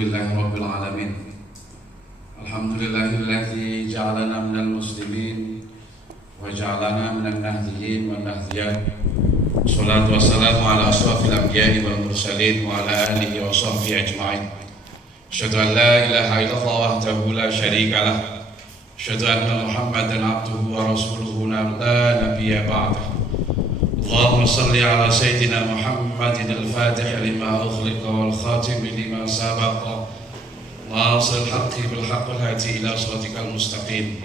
Alhamdulillahi Rabbil Alamin. Alhamdulillahilladzi ja'alana minal muslimin wa ja'alana minan nahdiyin wal nahdiyat. Salatu wassalamu ala asrafil anbiya'i wal mursalin wa ala alihi wa sahbihi ajma'in. Asyhadu an la ilaha illallah wahdahu la syarika lah. Asyhadu anna Muhammadan abduhu wa rasuluhu la nabiyya ba'dah. Allahumma salli ala sayyidina Muhammadin al-fatih lima ukhliqa wal khatim lima sabaqa nasir al-haqqi bil haqqi hadi ila siratikal mustaqim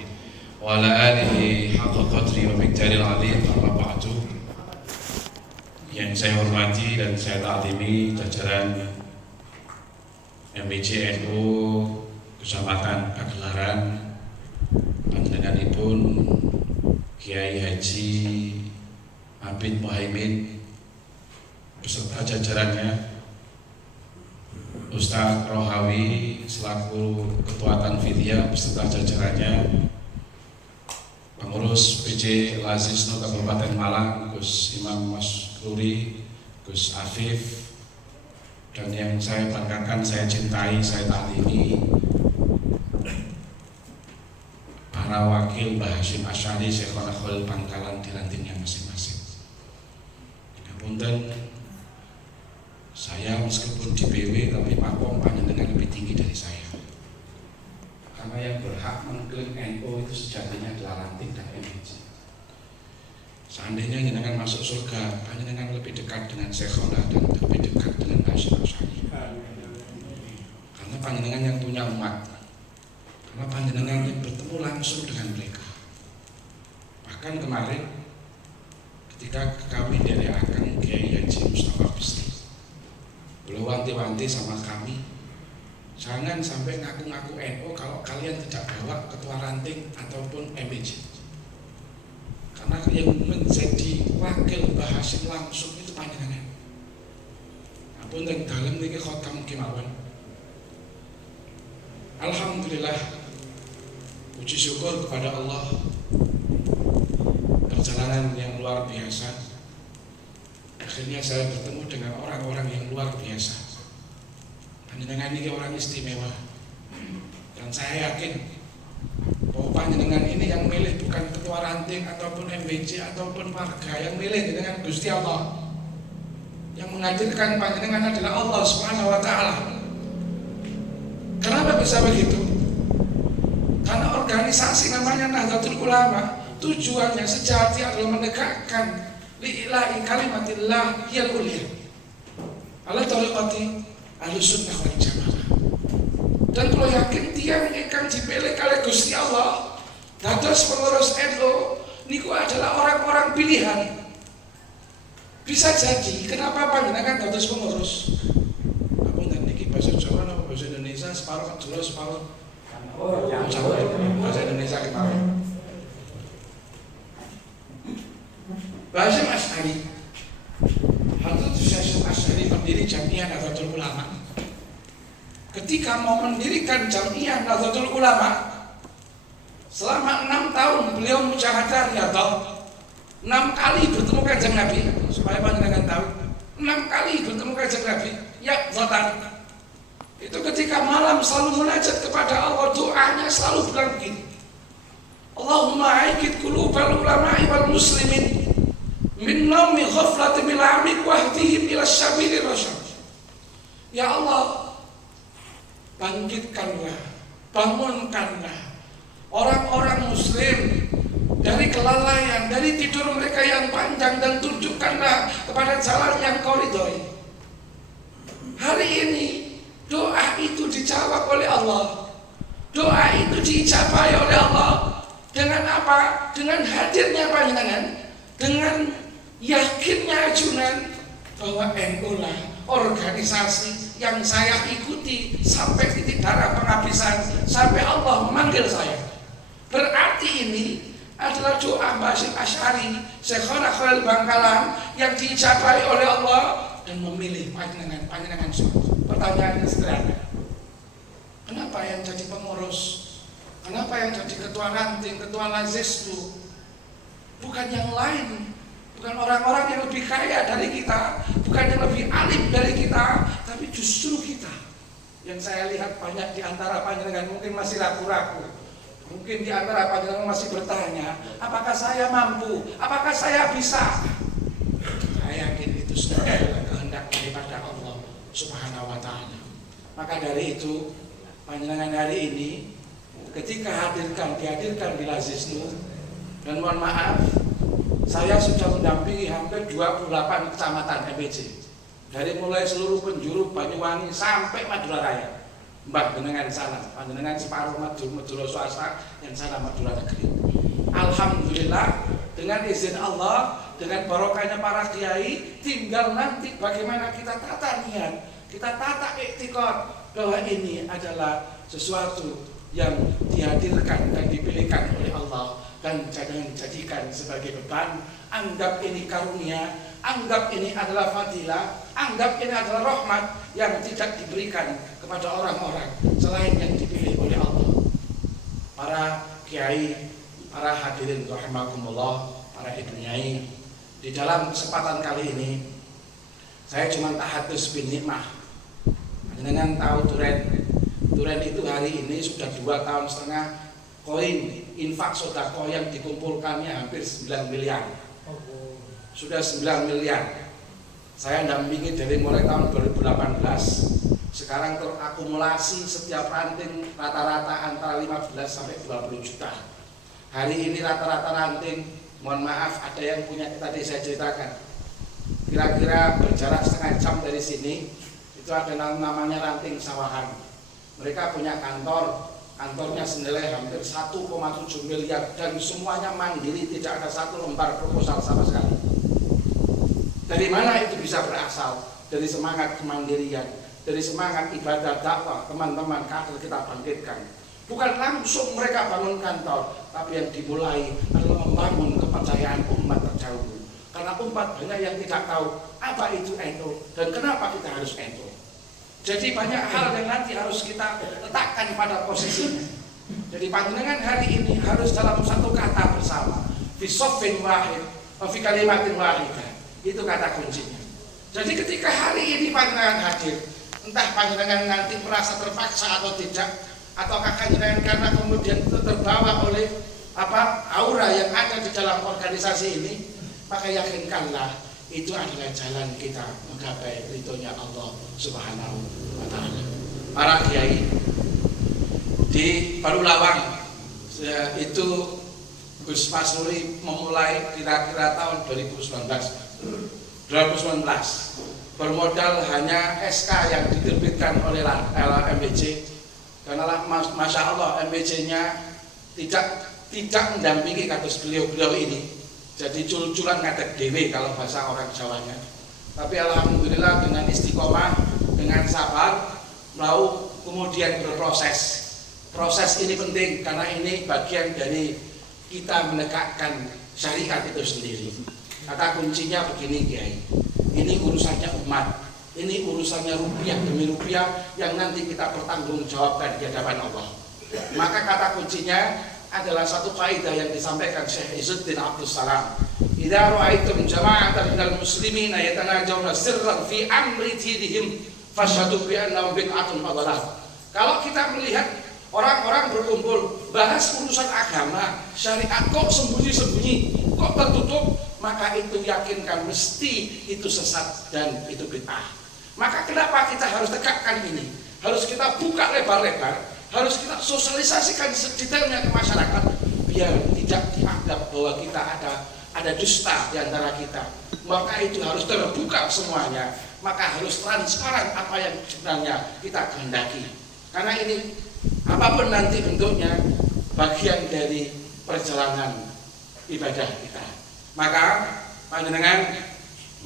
wa ala alihi haqqa qadri wa miqdaril azim. Amma ba'du. Yang saya hormati dan saya taatimi jajaran MBC NU Kecamatan Pagelaran, panjenenganipun Kiai Haji Abid Muhaimin beserta jajarannya, Ustadz Rohawi selaku Ketua Tanfidiyah beserta jajarannya, pengurus PJ Lazisno Kabupaten Malang, Gus Imam Mas Ruri, Gus Afif, dan yang saya banggakan, saya cintai, saya taatimi, para wakil Mbah Hasyim Asy'ari, Syekhona Khalil Bangkalan di rantingnya masing-masing. Punten, saya meskipun di BW tapi makom panjenengan lebih tinggi dari saya. Karena yang berhak mengklaim NU itu sejatinya adalah ranting dan MBC. Seandainya jenengan masuk surga, panjenengan lebih dekat dengan Syekhona dan lebih dekat dengan Hasyim Asy'ari. Karena panjenengan yang punya umat. Karena panjenengan yang bertemu langsung dengan mereka. Bahkan kemarin ketika kami dari akan Kiai Haji Mustafa Bisri, beliau wanti-wanti sama kami, jangan sampai ngaku-ngaku NU kalau kalian tidak bawa ketua ranting ataupun MBC. Karena yang menjadi wakil Mbah Hasyim langsung itu panjenengan. Ampun dan dalam niki khotam kemawon. Alhamdulillah, puji syukur kepada Allah, perjalanan yang luar biasa. Akhirnya saya bertemu dengan orang-orang yang luar biasa. Panjenengan ini orang istimewa. Dan saya yakin bahwa panjenengan ini yang milih bukan ketua ranting ataupun MBC ataupun warga, yang milih dengan Gusti Allah. Yang menghadirkan panjenengan adalah Allah Subhanahu wa taala. Kenapa bisa begitu? Karena organisasi namanya Nahdlatul Ulama, tujuannya sejati adalah menegakkan li'ilahi kalimatillah hiyal ulia ala tariqati ahlussunnah wal jamaah. Dan kalau yakin dia ingkang dipilih oleh Gusti Allah dados pengurus NU niku adalah orang-orang pilihan. Bisa jadi kenapa panjenengan dados pengurus? Apa niki bahasa Jawa atau bahasa Indonesia, separuh Jawa separuh bahasa Indonesia kemarin. Mbah Hasyim Asy'ari, Hadratus Hasyim Asy'ari pendiri Jamiah Nahdlatul Ulama. Ketika mau mendirikan Jamiah Nahdlatul Ulama, selama 6 tahun beliau mujahadah riyadhah, 6 kali bertemu Kanjeng Nabi, supaya panjenengan tahu, 6 kali bertemu Kanjeng Nabi, ya zatan. Itu ketika malam selalu munajat kepada Allah, doanya selalu bilang begini, Allahumma aikid qulubal ulama'i wal muslimin min naumi ghaflati bil amik wahdihim ila syabilir rasyad. Ya Allah, bangkitkanlah, bangunkanlah orang-orang muslim dari kelalaian, dari tidur mereka yang panjang, dan tunjukkanlah kepada jalan yang Kau ridhoi. Hari ini doa itu dijawab oleh Allah. Doa itu diijabahi oleh Allah. Dengan apa? Dengan hadirnya panjenengan, dengan yakinnya ajunan bahwa NU lah organisasi yang saya ikuti sampai titik darah penghabisan, sampai Allah memanggil saya. Berarti ini adalah doa Mbah Hasyim Asy'ari, Syekhona Khalil Bangkalan yang diijabahi oleh Allah dan memilih panjenengan semua. Pertanyaannya sederhana, kenapa yang jadi pengurus? Kenapa yang jadi ketua ranting, ketua lazisnu? Bukan yang lain, bukan orang-orang yang lebih kaya dari kita, bukan yang lebih alim dari kita, tapi justru kita. Yang saya lihat banyak di antara panjenengan mungkin masih ragu-ragu. Mungkin di antara panjenengan masih bertanya, apakah saya mampu? Apakah saya bisa? Saya yakin itu semua adalah kehendak daripada Allah Subhanahu wa Ta'ala. Maka dari itu, panjenengan hari ini ketika dihadirkan di Lazisnu, dan mohon maaf, saya sudah mendampingi hampir 28 kecamatan MPC. Dari mulai seluruh penjuru Banyuwangi sampai Madura Raya. Mbah jenengan sana, panjenengan separuh Madura swasta, yang sana Madura negeri. Alhamdulillah, dengan izin Allah, dengan barokahnya para kiai, tinggal nanti bagaimana kita tata niat, kita tata iktikad bahwa ini adalah sesuatu yang dihadirkan dan dipilihkan oleh Allah, dan jangan dijadikan sebagai beban. Anggap ini karunia, anggap ini adalah fadilah, anggap ini adalah rahmat yang tidak diberikan kepada orang-orang selain yang dipilih oleh Allah. Para kiai, para hadirin rahimakumullah, para ibu nyai, di dalam kesempatan kali ini saya cuma tahadus bin nikmah. Jangan tahu Duren itu hari ini sudah 2,5 tahun koin infak sodako yang dikumpulkannya hampir 9 miliar. Sudah 9 miliar. Saya dampingi dari mulai tahun 2018. Sekarang terakumulasi setiap ranting rata-rata antara 15 sampai 20 juta. Hari ini rata-rata ranting, mohon maaf ada yang punya, tadi saya ceritakan, kira-kira berjarak setengah jam dari sini, itu ada namanya ranting sawahan. Mereka punya kantornya senilai hampir 1,7 miliar dan semuanya mandiri, tidak ada satu lembar proposal sama sekali. Dari mana itu bisa berasal? Dari semangat kemandirian, dari semangat ibadah dakwah teman-teman kader kita bangkitkan. Bukan langsung mereka bangun kantor, tapi yang dimulai adalah membangun kepercayaan umat terdahulu. Karena umat banyak yang tidak tahu apa itu NU dan kenapa kita harus NU. Jadi banyak hal yang nanti harus kita letakkan pada posisinya. Jadi panjenengan hari ini harus dalam satu kata bersama, fi shaffin wahid, fi kalimatin wahidah. Itu kata kuncinya. Jadi ketika hari ini panjenengan hadir, entah panjenengan nanti merasa terpaksa atau tidak, ataukah panjenengan karena kemudian terbawa oleh aura yang ada di dalam organisasi ini, maka yakinkanlah itu adalah jalan kita menggapai ridhonya Allah Subhanahu wa Ta'ala. Para kiai di Barulawang itu Gus Masuri memulai kira-kira tahun 2019 bermodal hanya SK yang diterbitkan oleh MBC, karena Masya Allah MBC-nya tidak mendampingi kados beliau ini, jadi cul-culan ngadeg dewe kalau bahasa orang Jawanya. Tapi alhamdulillah dengan istiqomah, dengan sabar, mau kemudian berproses. Proses ini penting karena ini bagian dari kita menegakkan syariat itu sendiri. Kata kuncinya begini Kiai, ini urusannya umat, ini urusannya rupiah demi rupiah yang nanti kita bertanggungjawabkan di hadapan Allah. Maka kata kuncinya adalah satu kaidah yang disampaikan Syekh Izzuddin Abdus Salam. Idza ra'aitum jama'atan minal muslimina yatanajawna sirran fi amri dinihim fashhadu bi annahum bid'atun fadalah. Kalau kita melihat orang-orang berkumpul bahas urusan agama, syariat kok sembunyi-sembunyi, kok tertutup, maka itu yakinkan mesti itu sesat dan itu bid'ah. Maka kenapa kita harus tegakkan ini? Harus kita buka lebar-lebar, harus kita sosialisasikan sedetailnya ke masyarakat biar tidak dianggap bahwa kita ada dusta di antara kita. Maka itu harus terbuka semuanya, maka harus transparan apa yang sebenarnya kita kehendaki. Karena ini apapun nanti bentuknya bagian dari perjalanan ibadah kita. Maka panjenengan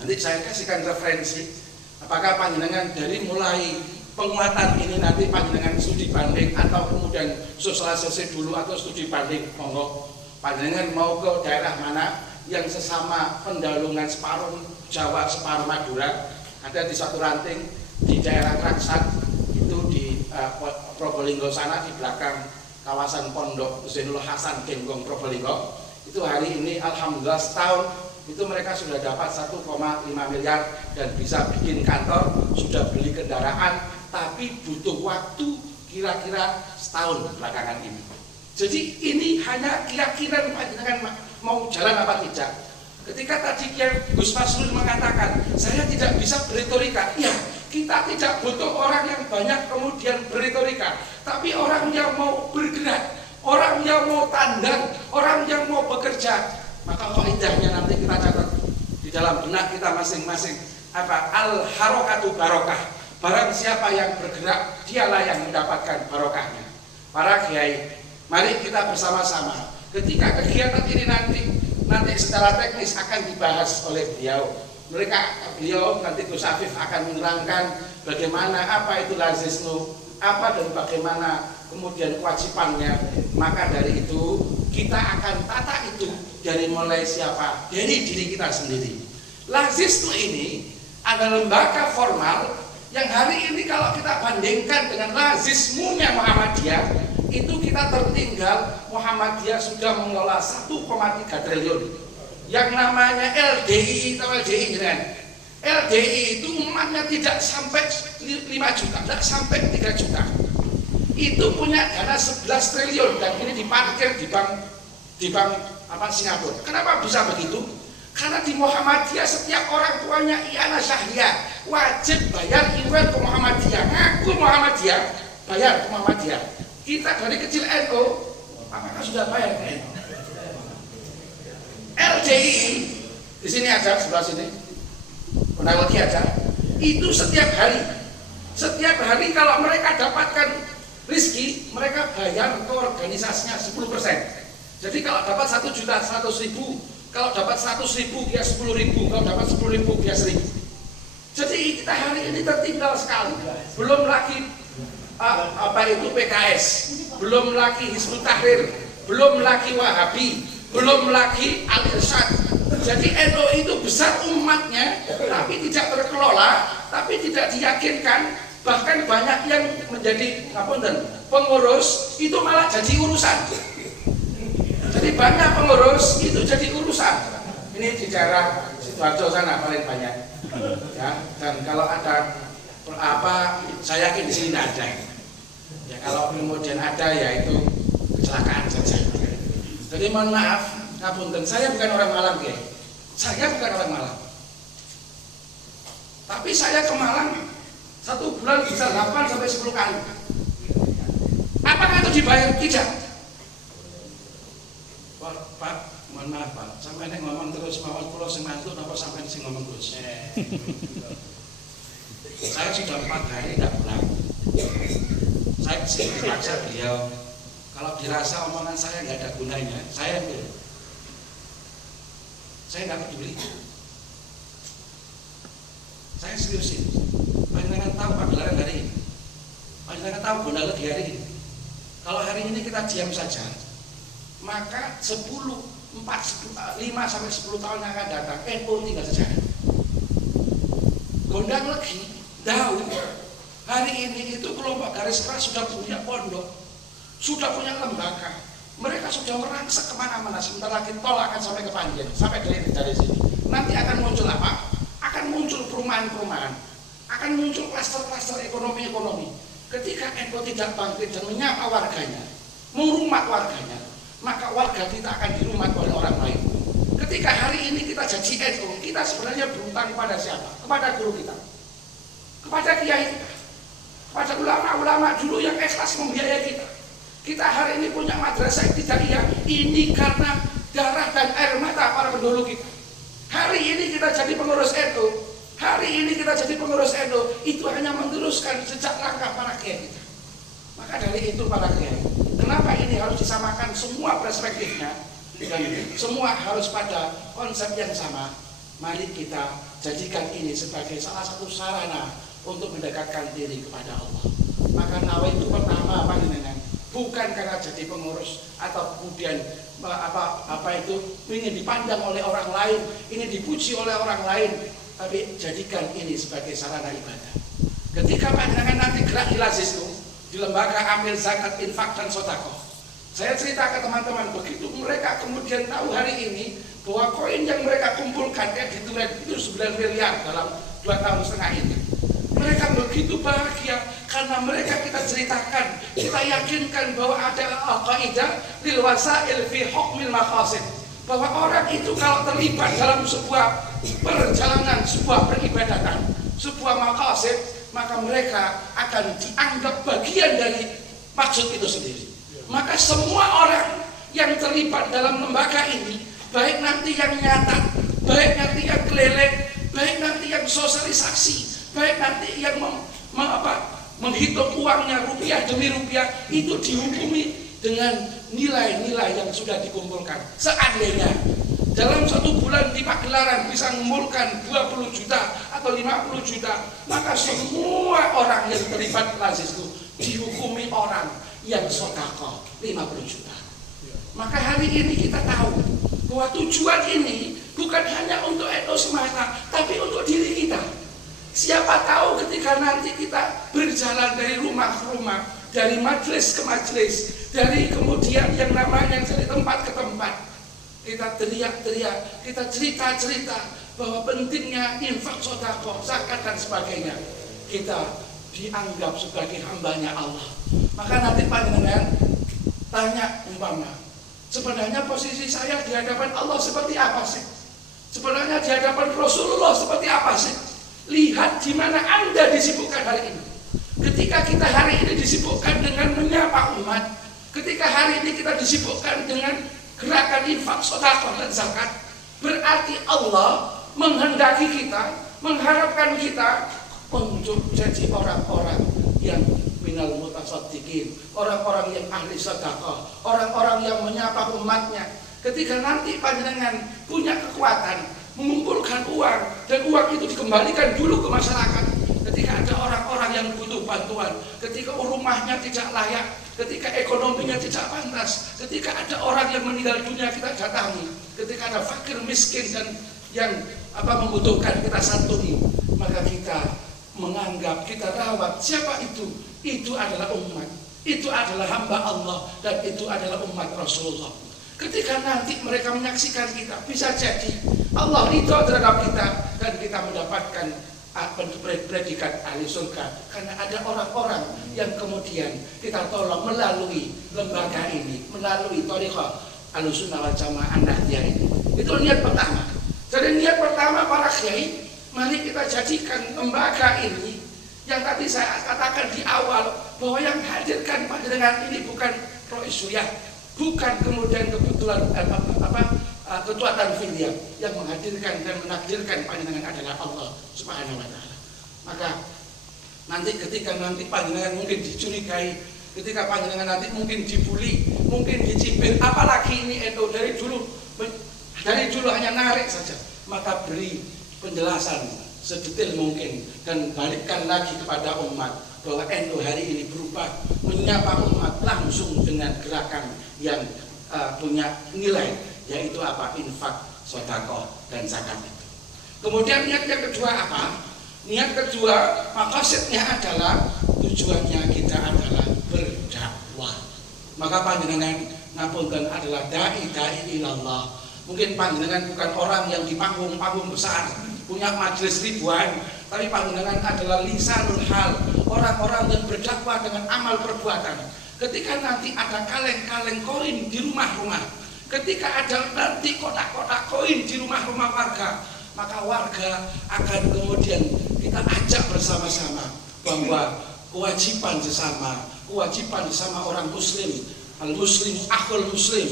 nanti saya kasihkan referensi, apakah panjenengan dari mulai penguatan ini nanti panjenengan studi banding atau kemudian sosialisasi dulu atau studi banding, monggo panjenengan mau ke daerah mana yang sesama pendalungan separuh Jawa separuh Madura, ada di satu ranting di daerah Kraksan itu di Probolinggo sana di belakang kawasan Pondok Zainul Hasan Genggong Probolinggo. Itu hari ini alhamdulillah setahun itu mereka sudah dapat 1,5 miliar dan bisa bikin kantor, sudah beli kendaraan tapi butuh waktu kira-kira setahun belakangan ini. Jadi ini hanya keyakinan panjenengan mau jalan apa tidak. Ketika tadi Gus Masrul mengatakan, saya tidak bisa beretorika. Ya, kita tidak butuh orang yang banyak kemudian beretorika, tapi orang yang mau bergerak, orang yang mau tandang, orang yang mau bekerja. Maka kaidahnya nanti kita catat di dalam benak kita masing-masing. Apa? Al-harokatu barokah. Barang siapa yang bergerak, dialah yang mendapatkan barokahnya. Para kiai, mari kita bersama-sama. Ketika kegiatan ini nanti secara teknis akan dibahas oleh beliau nanti Gus Afif akan menerangkan bagaimana apa itu lazisnu, apa dan bagaimana kemudian kewajibannya. Maka dari itu kita akan tata itu dari mulai siapa? Dari diri kita sendiri. Lazisnu ini adalah lembaga formal yang hari ini kalau kita bandingkan dengan lazismunya Muhammadiyah, itu kita tertinggal. Muhammadiyah sudah mengelola 1,3 triliun yang namanya LDI atau LDI kan? LDI itu umatnya tidak sampai 5 juta, tidak sampai 3 juta. Itu punya dana 11 triliun dan ini diparkir di bank Singapura. Kenapa bisa begitu? Karena di Muhammadiyah setiap orang tuanya I'anah Syahriah wajib bayar iuran ke Muhammadiyah, ngaku Muhammadiyah, bayar ke Muhammadiyah. Kita dari kecil NU, apakah sudah bayar ke NU? LDI di sini aja sebelah sini, lagi aja. Itu setiap hari kalau mereka dapatkan rizki, mereka bayar ke organisasinya 10%. Jadi kalau dapat 1.100.000, kalau dapat 100.000 dia 10.000, kalau dapat 10.000 dia 1.000. Jadi kita hari ini tertinggal sekali. Belum lagi apa itu PKS, belum lagi Hizbut Tahrir, belum lagi Wahabi, belum lagi Al-Irsyad. Jadi NU itu besar umatnya, tapi tidak terkelola, tapi tidak diyakinkan. Bahkan banyak yang menjadi pengurus itu malah jadi urusan. Jadi banyak pengurus itu jadi urusan. Ini di daerah Sidoarjo sana paling banyak. Ya, dan kalau ada saya yakin di sini tidak ada. Ya kalau kemudian ada ya itu kecelakaan saja. Jadi mohon maaf, ngapunten, saya bukan orang Malang ya. Saya bukan orang Malang. Tapi saya ke Malang 1 bulan bisa 8 sampai 10 kali. Apakah itu dibayar? Tidak. Pak, mohon maaf Pak, sampai ini ngomong terus mawon kula sing mantu napa sampai sing ngomong terus. Saya sudah 4 hari tidak pulang. Saya sih dipaksa beliau. Kalau dirasa omongan saya nggak ada gunanya, saya nggak peduli. Saya seriusin. Panjenengan tahu pagelaran hari ini. Panjenengan tahu Gondang Legi hari ini. Kalau hari ini kita diam saja, maka 5 sampai 10 tahun yang akan datang NU tinggal sejarah. Gondang Legi tahu hari ini itu kelompok garis keras sudah punya pondok, sudah punya lembaga, mereka sudah merangsek kemana-mana. Sebentar lagi tol akan sampai ke Panjen, sampai dari sini. Nanti akan muncul apa? Akan muncul perumahan-perumahan, akan muncul klaster-klaster ekonomi. Ketika NU tidak bangkit dan menyapa warganya, merumat warganya, maka warga kita akan dirumat oleh orang lain. Ketika hari ini kita jadi NU, kita sebenarnya berutang kepada siapa? Kepada guru kita, kepada kiai kita, kepada ulama-ulama dulu yang ikhlas membiayai kita. Kita hari ini punya madrasah ibtidaiyah, ini karena darah dan air mata para pendahulu kita. Hari ini kita jadi pengurus NU, itu hanya meneruskan jejak langkah para kiai kita. Maka dari itu para kiai, kenapa ini harus disamakan semua perspektifnya dan semua harus pada konsep yang sama? Mari kita jadikan ini sebagai salah satu sarana untuk mendekatkan diri kepada Allah. Maka nawaitu pertama panjenengan bukan karena jadi pengurus atau kemudian ingin dipandang oleh orang lain, ingin dipuji oleh orang lain, tapi jadikan ini sebagai sarana ibadah. Ketika panjenengan nanti gerak ilazis itu di lembaga ambil zakat, infak dan sedekah, saya cerita ke teman-teman, begitu mereka kemudian tahu hari ini bahwa koin yang mereka kumpulkan itu 9 miliar dalam 2,5 tahun ini, mereka begitu bahagia. karena mereka kita ceritakan, kita yakinkan bahwa ada kaidah lil wasail fi hukmil maqasid, bahwa orang itu kalau terlibat dalam sebuah perjalanan, sebuah peribadatan, sebuah maqasid, maka mereka akan dianggap bagian dari maksud itu sendiri. Maka semua orang yang terlibat dalam lembaga ini, baik nanti yang nyata, baik nanti yang keliling, baik nanti yang sosialisasi, baik nanti yang menghitung uangnya rupiah demi rupiah, itu dihukumi dengan nilai-nilai yang sudah dikumpulkan. Seandainya dalam 1 bulan di pagelaran bisa mengumpulkan 20 juta atau 50 juta, maka semua orang yang terlibat lazis itu dihukumi orang yang sedekah 50 juta. Maka hari ini kita tahu bahwa tujuan ini bukan hanya untuk NU semata, tapi untuk diri kita. Siapa tahu ketika nanti kita berjalan dari rumah ke rumah, dari majelis ke majelis, dari kemudian yang namanya dari tempat ke tempat, kita teriak-teriak, kita cerita-cerita bahwa pentingnya infak, sedekah, zakat dan sebagainya. Kita dianggap sebagai hambanya Allah. Maka nanti panjenengan tanya umpama, sebenarnya posisi saya di hadapan Allah seperti apa sih? Sebenarnya di hadapan Rasulullah seperti apa sih? Lihat di mana Anda disibukkan hari ini. Ketika kita hari ini disibukkan dengan menyapa umat, ketika hari ini kita disibukkan dengan gerakan infak, sedekah dan zakat, berarti Allah menghendaki kita, mengharapkan kita untuk jadi orang-orang yang minal mutasaddiqin, orang-orang yang ahli sedekah, orang-orang yang menyapa umatnya. Ketika nanti panjenengan punya kekuatan mengumpulkan uang dan uang itu dikembalikan dulu ke masyarakat, ketika ada orang-orang yang butuh bantuan, ketika rumahnya tidak layak, ketika ekonominya tidak pantas, ketika ada orang yang meninggal dunia kita datangi, ketika ada fakir miskin dan yang membutuhkan kita santuni, maka kita menganggap, kita rawat siapa itu? Itu adalah umat, itu adalah hamba Allah, dan itu adalah umat Rasulullah. Ketika nanti mereka menyaksikan kita, bisa jadi Allah ridho terhadap kita dan kita mendapatkan predikat ahli surga, karena ada orang-orang yang kemudian kita tolong melalui lembaga ini, melalui thariqah Ahlussunnah wal Jamaah Nahdliyah ini. Itu niat pertama. Jadi niat pertama para kiai, mari kita jadikan lembaga ini yang tadi saya katakan di awal, bahwa yang hadirkan panjenengan ini bukan Roisuyah, bukan kemudian kebetulan ketuatan filial, yang menghadirkan dan menakdirkan panjenengan adalah Allah Subhanahu wa taala. Maka nanti ketika nanti panjenengan mungkin dicurigai, ketika panjenengan nanti mungkin dibully, mungkin dicibir, apalagi ini NU dari dulu hanya narik saja, maka beri penjelasan sedetail mungkin dan balikkan lagi kepada umat bahwa NU hari ini berubah, menyapa umat langsung dengan gerakan yang punya nilai, yaitu apa? Infak, sedekah dan zakat itu. Kemudian niat yang kedua apa? Niat kedua, maqasidnya adalah tujuannya kita adalah berdakwah. Maka panjenengan ngapunten adalah dai ilallah. Mungkin panjenengan bukan orang yang di panggung-panggung besar, punya majelis ribuan, tapi panjenengan adalah lisanul hal, orang-orang yang berdakwah dengan amal perbuatan. Ketika nanti ada kaleng-kaleng koin di rumah-rumah, ketika ada nanti kotak-kotak koin di rumah-rumah warga, maka warga akan kemudian kita ajak bersama-sama bahwa kewajiban sesama orang muslim, al-muslim akhul muslim.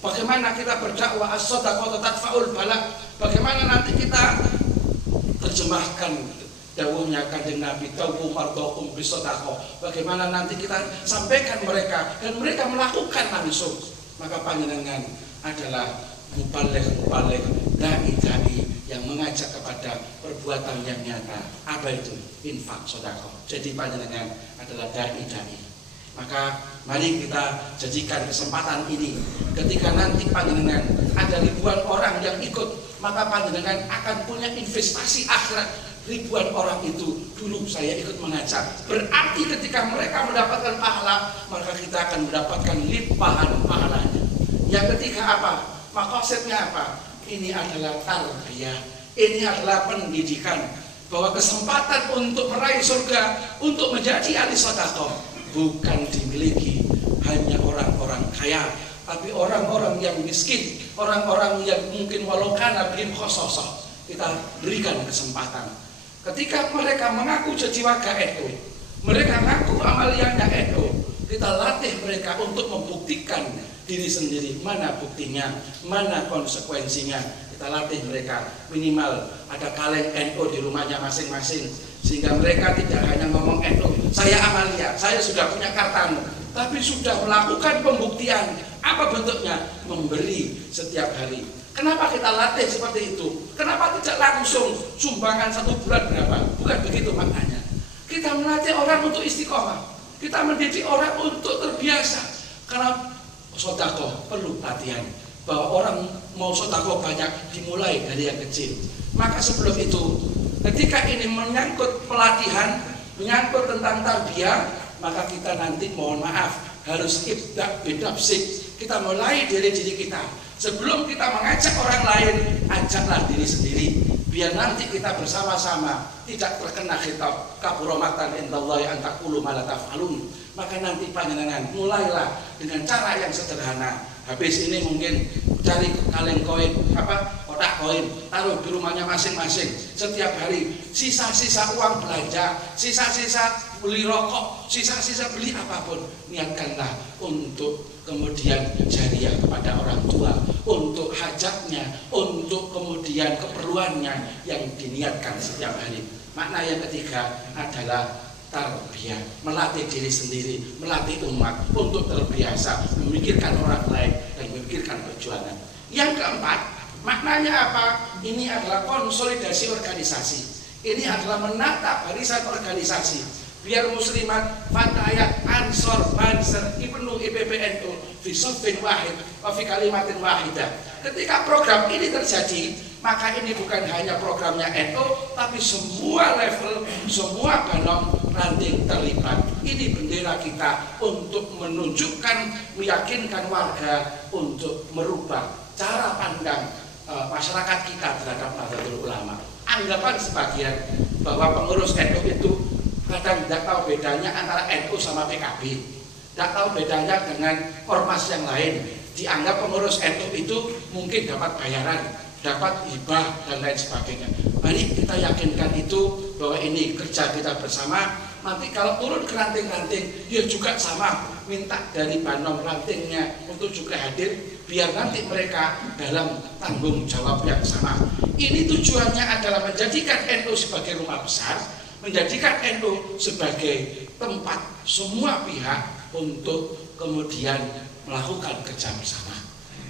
Bagaimana kita berdakwah, as-shadaqah tadfa'ul bala. Bagaimana nanti kita terjemahkan dawuhnya Kanjeng Nabi, taubu mardokum bisadaqah. Bagaimana nanti kita sampaikan mereka dan mereka melakukan langsung. Maka panjenengan adalah mubaligh dai yang mengajak kepada perbuatan yang nyata. Apa itu? Infak, sedekah. Jadi panjenengan adalah dai. Maka mari kita jadikan kesempatan ini, ketika nanti panjenengan ada ribuan orang yang ikut, maka panjenengan akan punya investasi akhirat. Ribuan orang itu dulu saya ikut mengajak, berarti ketika mereka mendapatkan pahala, maka kita akan mendapatkan limpahan pahalanya. Yang ketiga apa? Maqasidnya apa? Ini adalah tarbiyah, ini adalah pendidikan. bahwa kesempatan untuk meraih surga, untuk menjadi ahli sedekah bukan dimiliki hanya orang-orang kaya, tapi orang-orang yang miskin, orang-orang yang mungkin walau kana bihim khososoh, kita berikan kesempatan. Ketika mereka mengaku jadi warga NU, mereka mengaku amaliyahnya NU, kita latih mereka untuk membuktikan diri sendiri, mana buktinya, mana konsekuensinya. Kita latih mereka minimal ada kaleng NU di rumahnya masing-masing, sehingga mereka tidak hanya ngomong NU, saya amalia, saya sudah punya kartanu, tapi sudah melakukan pembuktian. Apa bentuknya? Memberi setiap hari. Kenapa kita latih seperti itu? Kenapa tidak langsung sumbangan 1 bulan berapa? Bukan begitu maknanya. Kita melatih orang untuk istiqomah, kita mendidik orang untuk terbiasa. Karena sedekah perlu latihan, bahwa orang mau sedekah banyak dimulai dari yang kecil. Maka sebelum itu, ketika ini menyangkut pelatihan, menyangkut tentang tarbiyah, maka kita nanti mohon maaf harus ibda bidafsik. Kita mulai dari diri kita. Sebelum kita mengajak orang lain, ajaklah diri sendiri, biar nanti kita bersama-sama tidak terkena khitab kaburomatan indallahi an taqulu ma la taf'alun. Maka nanti panjenengan mulailah dengan cara yang sederhana. Habis ini mungkin cari kaleng koin, kotak koin, taruh di rumahnya masing-masing. Setiap hari sisa-sisa uang belanja, sisa-sisa beli rokok, sisa-sisa beli apapun, niatkanlah untuk kemudian jariah kepada orang tua, untuk hajatnya, untuk kemudian keperluannya yang diniatkan setiap hari. Makna yang ketiga adalah tarbiyah, melatih diri sendiri, melatih umat untuk terbiasa memikirkan orang lain dan memikirkan perjuangan. Yang keempat, maknanya apa? Ini adalah konsolidasi organisasi. Ini adalah menata barisan organisasi. Biar muslimat, fatayat, ansor, banser, ibnu, IPPNU fi safin wahid wa fi kalimatin wahidah. Ketika program ini terjadi, maka ini bukan hanya programnya NU, tapi semua level, semua balong ranting terlibat. Ini bendera kita untuk menunjukkan, meyakinkan warga untuk merubah cara pandang masyarakat kita terhadap Nahdlatul Ulama. Anggapan sebagian bahwa pengurus NU itu kadang tidak tahu bedanya antara NU sama PKB, tidak tahu bedanya dengan ormas yang lain. Dianggap pengurus NU itu mungkin dapat bayaran, dapat hibah dan lain sebagainya. Mari kita yakinkan itu bahwa ini kerja kita bersama. Nanti kalau turun ke ranting-ranting, ya juga sama, minta dari banom rantingnya untuk juga hadir, biar nanti mereka dalam tanggung jawab yang sama. Ini tujuannya adalah menjadikan NU sebagai rumah besar, menjadikan NU sebagai tempat semua pihak untuk kemudian melakukan kerja bersama.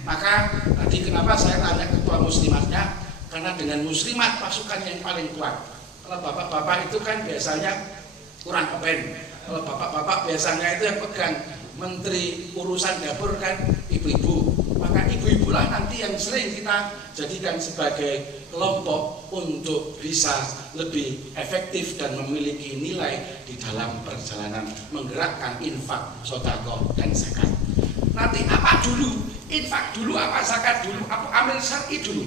Maka tadi kenapa saya tanya ketua muslimatnya, karena dengan muslimat pasukan yang paling kuat. Kalau bapak-bapak itu kan biasanya kurang kepen. Kalau bapak-bapak biasanya itu yang pegang menteri urusan dapur kan ibu-ibu. Maka ibu-ibulah nanti yang sering kita jadikan sebagai kelompok untuk bisa lebih efektif dan memiliki nilai di dalam perjalanan menggerakkan infak, sedekah dan zakat. Nanti apa dulu? Infak dulu, apa zakat dulu, apa amil syar'i dulu.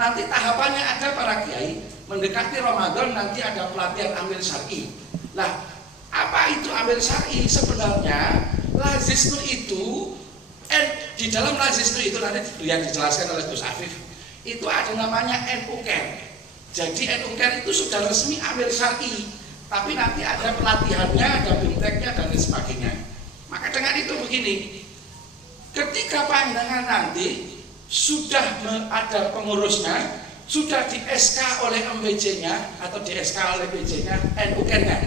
Nanti tahapannya ada para kiai, mendekati Ramadan nanti ada pelatihan amil syar'i. Nah, apa itu amil syar'i? Sebenarnya lazisnu itu di dalam lazisnu itu nanti yang dijelaskan oleh Gus Afif, itu ada namanya NU Care. Jadi NU Care itu sudah resmi amil syar'i, tapi nanti ada pelatihannya, ada bimteknya dan lain sebagainya. Maka dengan itu begini, ketika pandangan nanti sudah ada pengurusnya, sudah di SK oleh MBC-nya atau di SK oleh BC-nya, NU Care-nya.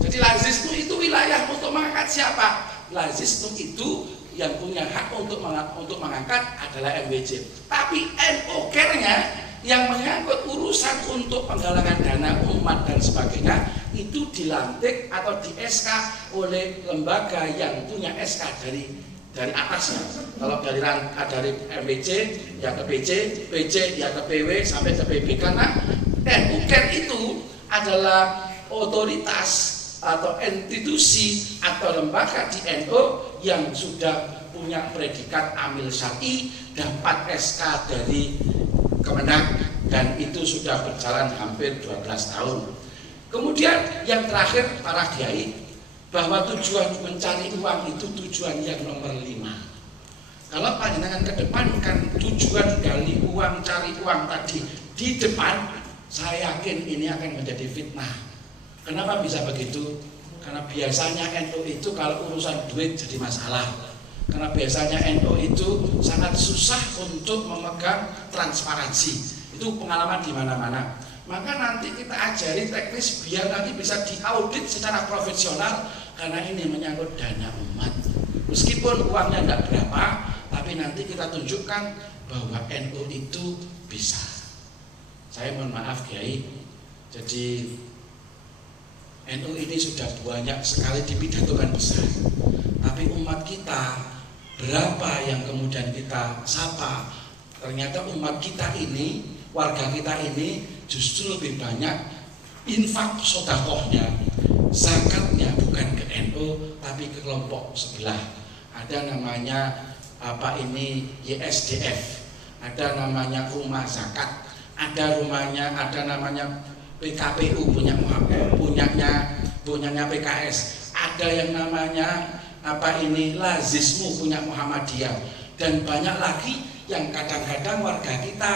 Jadi lazisnu itu wilayah untuk mengangkat siapa? Lazisnu itu yang punya hak untuk mengangkat adalah MBC. Tapi NU Care-nya yang menyangkut urusan untuk penggalangan dana umat dan sebagainya itu dilantik atau di SK oleh lembaga yang punya SK dari atasnya. Kalau dari MBC ya ke BC, BC ya ke PW sampai ke PB. Karena NU Care itu adalah otoritas atau institusi atau lembaga di NU yang sudah punya predikat amil syar'i, dapat SK dari Kemenag, dan itu sudah berjalan hampir 12 tahun. Kemudian yang terakhir para kiai, bahwa tujuan mencari uang itu tujuan yang nomor 5. Kalau panjenengan kedepankan tujuan gali uang, cari uang tadi di depan, saya yakin ini akan menjadi fitnah. Kenapa bisa begitu? Karena biasanya NU itu kalau urusan duit jadi masalah. Karena biasanya NU itu sangat susah untuk memegang transparansi. Itu pengalaman di mana-mana. Maka nanti kita ajari teknis biar nanti bisa diaudit secara profesional, karena ini menyangkut dana umat. Meskipun uangnya tidak berapa, tapi nanti kita tunjukkan bahwa NU itu bisa. Saya mohon maaf Kiai, jadi NU ini sudah banyak sekali dipidatokan besar, tapi umat kita berapa yang kemudian kita sapa? Ternyata umat kita ini, warga kita ini justru lebih banyak infak sodakohnya, zakatnya bukan ke NU tapi ke kelompok sebelah. Ada namanya YSDF, ada namanya rumah zakat, ada namanya PKPU punyanya PKS, ada yang namanya Lazismu punya Muhammadiyah, dan banyak lagi yang kadang-kadang warga kita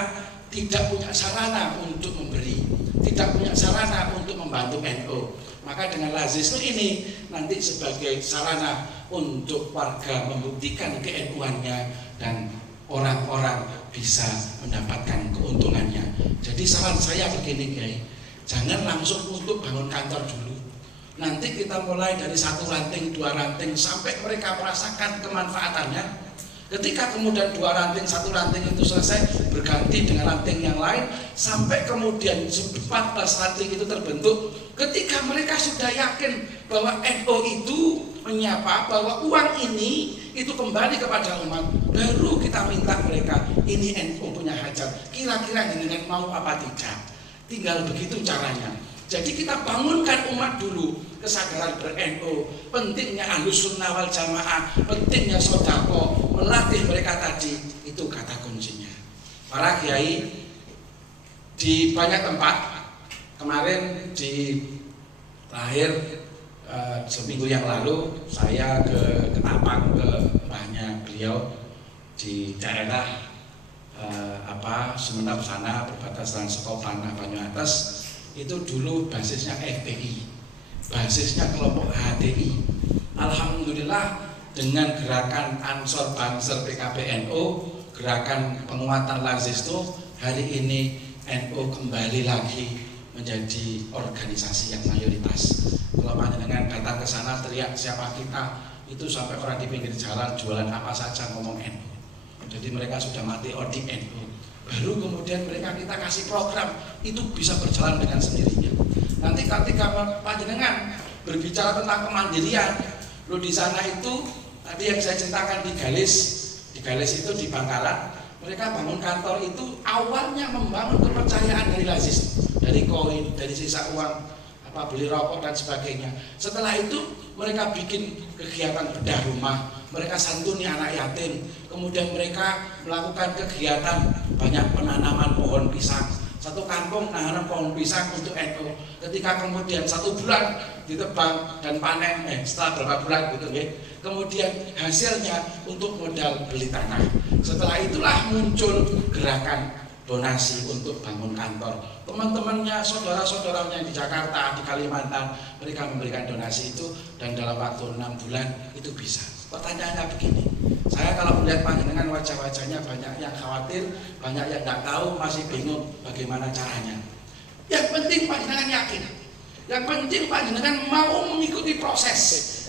tidak punya sarana untuk memberi, tidak punya sarana untuk membantu NU. Maka dengan Lazismu ini nanti sebagai sarana untuk warga membuktikan ke-NU-annya dan orang-orang bisa mendapatkan keuntungannya. Jadi saran saya begini Kiai, jangan langsung untuk bangun kantor dulu. Nanti kita mulai dari 1 ranting, 2 ranting sampai mereka merasakan kemanfaatannya. Ketika kemudian 2 ranting, 1 ranting itu selesai, berganti dengan ranting yang lain, sampai kemudian 14 ranting itu terbentuk. Ketika mereka sudah yakin bahwa NU itu menyapa bahwa uang ini itu kembali kepada umat, baru kita minta mereka, ini NU punya hajat, kira-kira jenengan mau apa tidak. Tinggal begitu caranya. Jadi kita bangunkan umat dulu kesadaran ber-NU, pentingnya Ahlus Sunnah wal Jamaah, pentingnya sodako, melatih mereka tadi, itu kata kuncinya. Para kiai di banyak tempat, kemarin di terakhir seminggu yang lalu saya ke Ketapang, ke mbahnya beliau di daerah Sumenep sana, perbatasan Sekopan, Banyu Atas. Itu dulu basisnya FPI, basisnya kelompok HTI. Alhamdulillah dengan gerakan Ansor Banser PKPNU, gerakan penguatan Lazismu, hari ini NU kembali lagi menjadi organisasi yang mayoritas. Kalau panjenengan datang ke sana teriak siapa kita, itu sampai orang di pinggir jalan jualan apa saja ngomong NU. Jadi mereka sudah mati odi NU. Baru kemudian kita kasih program, itu bisa berjalan dengan sendirinya. Nanti ketika panjenengan berbicara tentang kemandirian, lo di sana itu tadi yang saya ceritakan di Galis itu di Bangkalan, mereka bangun kantor itu awalnya membangun kepercayaan dari Lazis, dari koin, dari sisa uang, beli rokok dan sebagainya. Setelah itu mereka bikin kegiatan bedah rumah, mereka santuni anak yatim, kemudian mereka melakukan kegiatan banyak penanaman pohon pisang. Satu kampung nanam pohon pisang untuk NU. Ketika kemudian 1 bulan ditebang dan panen, setelah berapa bulan gitu ya. Kemudian hasilnya untuk modal beli tanah. Setelah itulah muncul gerakan donasi untuk bangun kantor. Teman-temannya, saudara-saudaranya di Jakarta, di Kalimantan, mereka memberikan donasi itu, dan dalam waktu 6 bulan itu bisa. Pertanyaannya begini, saya kalau melihat panjenengan wajah-wajahnya banyak yang khawatir, banyak yang nggak tahu, masih bingung bagaimana caranya. Yang penting panjenengan yakin, yang penting panjenengan mau mengikuti proses,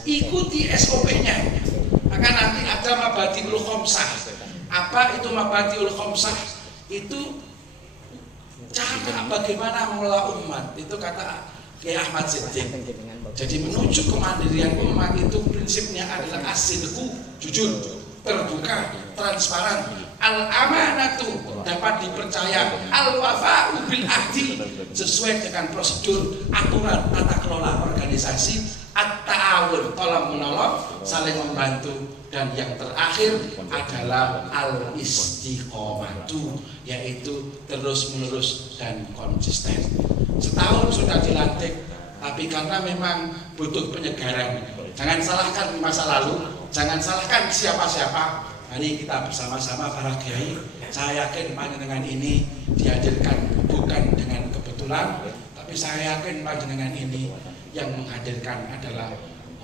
ikuti SOP-nya. Maka nanti ada Mabadiul Khomsah. Apa itu Mabadiul Khomsah? Itu cara bagaimana mengelola umat. Itu kata Kiai Ahmad Siddiq. Jadi menuju kemandirian umat itu prinsipnya adalah as-sidqu, jujur, terbuka, transparan, al-amanatu, dapat dipercaya, al-wafa'u bil ahdi, sesuai dengan prosedur, aturan tata kelola organisasi, at-ta'awun ta'awun, tolong menolong, saling membantu, dan yang terakhir adalah al-istiqomatu, yaitu terus menerus dan konsisten. Setahun sudah dilantik, tapi karena memang butuh penyegaran. Jangan salahkan masa lalu, jangan salahkan siapa-siapa. Mari kita bersama-sama para kiai. Saya yakin panjenengan ini dihadirkan bukan dengan kebetulan, tapi saya yakin panjenengan ini yang menghadirkan adalah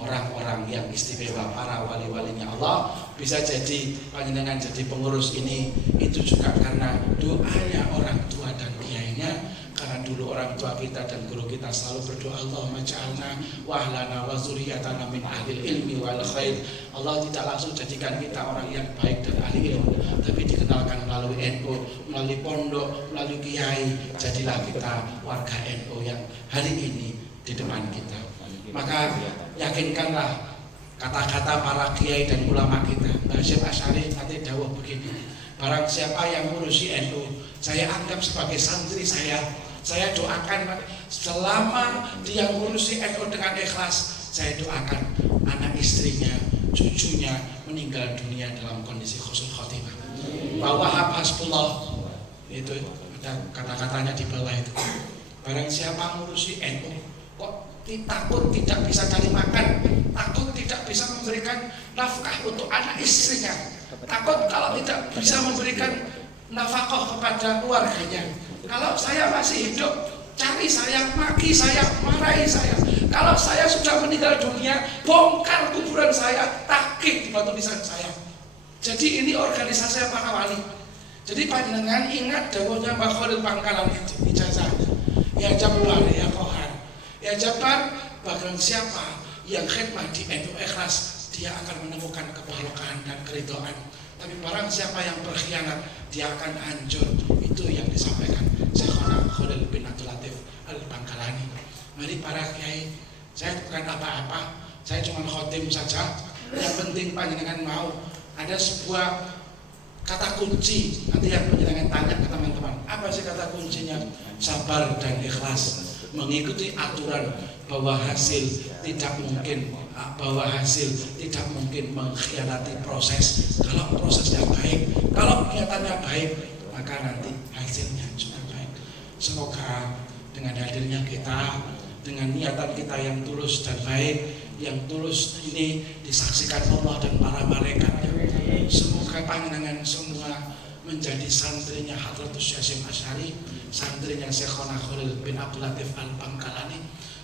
orang-orang yang istimewa, para wali-walinya Allah. Bisa jadi panjenengan jadi pengurus ini itu juga karena doanya orang tua dan kiainya. Karena dulu orang tua kita dan guru kita selalu berdoa, Allahumma ja'alna wa ahlana wa zuriyatana min ahlil ilmi wal khair. Allah tidak langsung jadikan kita orang yang baik dan ahli ilmu, tapi dikenalkan melalui NU, melalui pondok, melalui kiai. Jadilah kita warga NU yang hari ini di depan kita. Maka yakinkanlah kata-kata para kiai dan ulama kita. Mbah Hasyim Asy'ari nanti dawuh begini, barang siapa yang ngurusi NU, saya anggap sebagai santri saya doakan selama dia ngurusi NU dengan ikhlas, saya doakan anak istrinya, cucunya meninggal dunia dalam kondisi husnul khotimah. Bahwa hasbullah itu ada kata-katanya di bawah itu. Barang siapa ngurusi NU kok takut tidak bisa cari makan, takut tidak bisa memberikan nafkah untuk anak istrinya, takut kalau tidak bisa memberikan nafkah kepada keluarganya. Kalau saya masih hidup, cari saya, maki saya, marahi saya. Kalau saya sudah meninggal dunia, bongkar kuburan saya, takik di batu nisan saya. Jadi ini organisasi para wali. Jadi panjenengan ingat dawuhnya Mbah Khalil Bangkalan itu ijazahnya. Ya Jabbar, ya Kohar, ya Jabbar, bahkan siapa yang khidmah di NU ikhlas, dia akan menemukan keberkahan dan keridhaan. Tapi barang siapa yang berkhianat, dia akan hancur. Itu yang disampaikan Syekhona Khalil bin Abdul Latif Al-Bangkalani. Mari para kiai, saya bukan apa-apa, saya cuma khotim saja. Yang penting panjenengan mau ada sebuah kata kunci. Nanti yang panjenengan tanya ke teman-teman, apa sih kata kuncinya? Sabar dan ikhlas, mengikuti aturan bahwa hasil tidak mungkin mengkhianati proses. Kalau prosesnya baik, kalau niatannya baik, maka nanti hasilnya juga baik. Semoga dengan hadirnya kita, dengan niatan kita yang tulus dan baik, yang tulus ini disaksikan Allah dan para malaikatnya. Semoga panjenengan semua menjadi santrinya Hadratus Hasyim Asy'ari, santrinya Syekhona Khalil bin Abdul Latif Al-Bangkalani.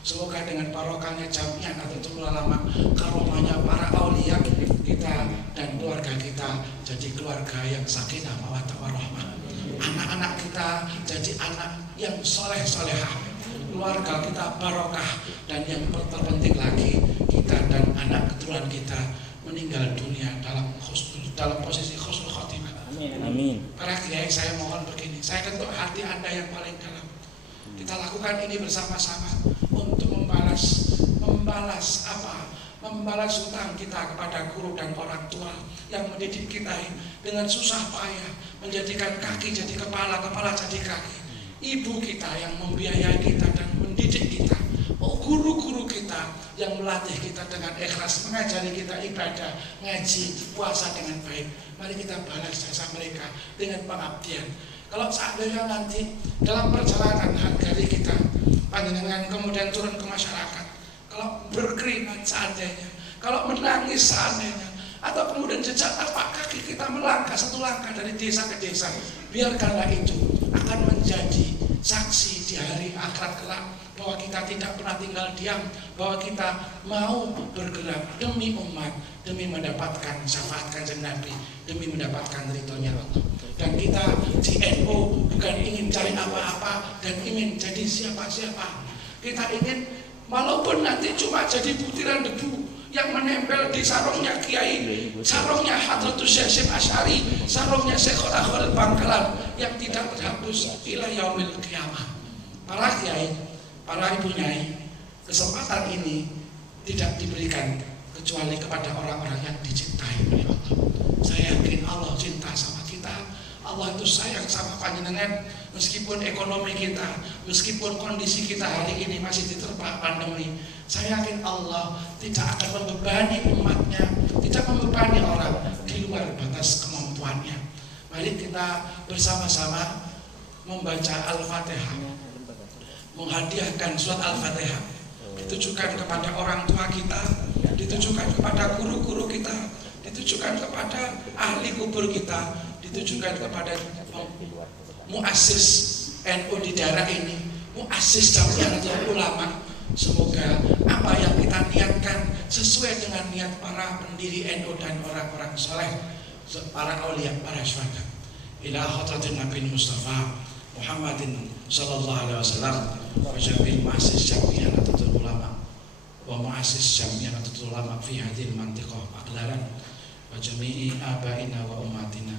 Semoga dengan barokahnya jamiah Nahdlatul Ulama, karomahnya para aulia, kita dan keluarga kita jadi keluarga yang sakinah mawaddah warahmah. Anak-anak kita jadi anak yang soleh-solehah, keluarga kita barokah, dan yang terpenting lagi kita dan anak keturunan kita meninggal dunia dalam posisi husnul khotimah. Amin. Para kiai, saya mohon begini, saya ketuk hati Anda yang paling dalam. Kita lakukan ini bersama-sama untuk membalas hutang kita kepada guru dan orang tua yang mendidik kita dengan susah payah, menjadikan kaki jadi kepala, kepala jadi kaki. Ibu kita yang membiayai kita dan mendidik kita, guru-guru kita yang melatih kita dengan ikhlas, mengajari kita ibadah, ngaji, puasa dengan baik. Mari kita balas jasa mereka dengan pengabdian. Kalau seandainya nanti dalam perjalanan hari kita, panjenengan kemudian turun ke masyarakat, kalau berkeringat seandainya, kalau menangis seandainya, atau kemudian jejak tapak kaki kita melangkah satu langkah dari desa ke desa, biarkanlah itu akan menjadi saksi di hari akhirat kelak bahwa kita tidak pernah tinggal diam, bahwa kita mau bergerak demi umat, demi mendapatkan syafaat Kanjeng Nabi, demi mendapatkan ridhonya Allah. Dan kita di NU bukan ingin cari apa-apa dan ingin jadi siapa-siapa. Kita ingin walaupun nanti cuma jadi butiran debu yang menempel di sarungnya kiai, sarungnya Hadratus Hasyim Asy'ari, sarungnya Syekhona Khalil Bangkalan yang tidak terhapus ila yaumil qiyamah. Para kiai, para ibu nyai, kesempatan ini tidak diberikan kecuali kepada orang-orang yang dicintai oleh Allah. Saya yakin Allah cinta sama kita, Allah itu sayang sama panjenengan. Meskipun ekonomi kita, meskipun kondisi kita hari ini masih diterpa pandemi, saya yakin Allah tidak akan membebani umatnya, tidak membebani orang di luar batas kemampuannya. Mari kita bersama-sama membaca Al-Fatihah, menghadiahkan surat Al-Fatihah, ditujukan kepada orang tua kita, ditujukan kepada guru-guru kita, ditujukan kepada ahli kubur kita, ditujukan kepada muassis NU di daerah ini, muassis Jamiatul Ulama. Semoga apa yang kita niatkan sesuai dengan niat para pendiri NU dan orang-orang soleh, para aulia, para syuhada. Ila hadratin Nabi Mustafa Muhammadin sallallahu alaihi wasallam wa jamil muassis Jamiatul Ulama wa muassis Jamiatul Ulama fi hadhihi al-mantiqah aqlaran wa jami'i abaina wa ummatina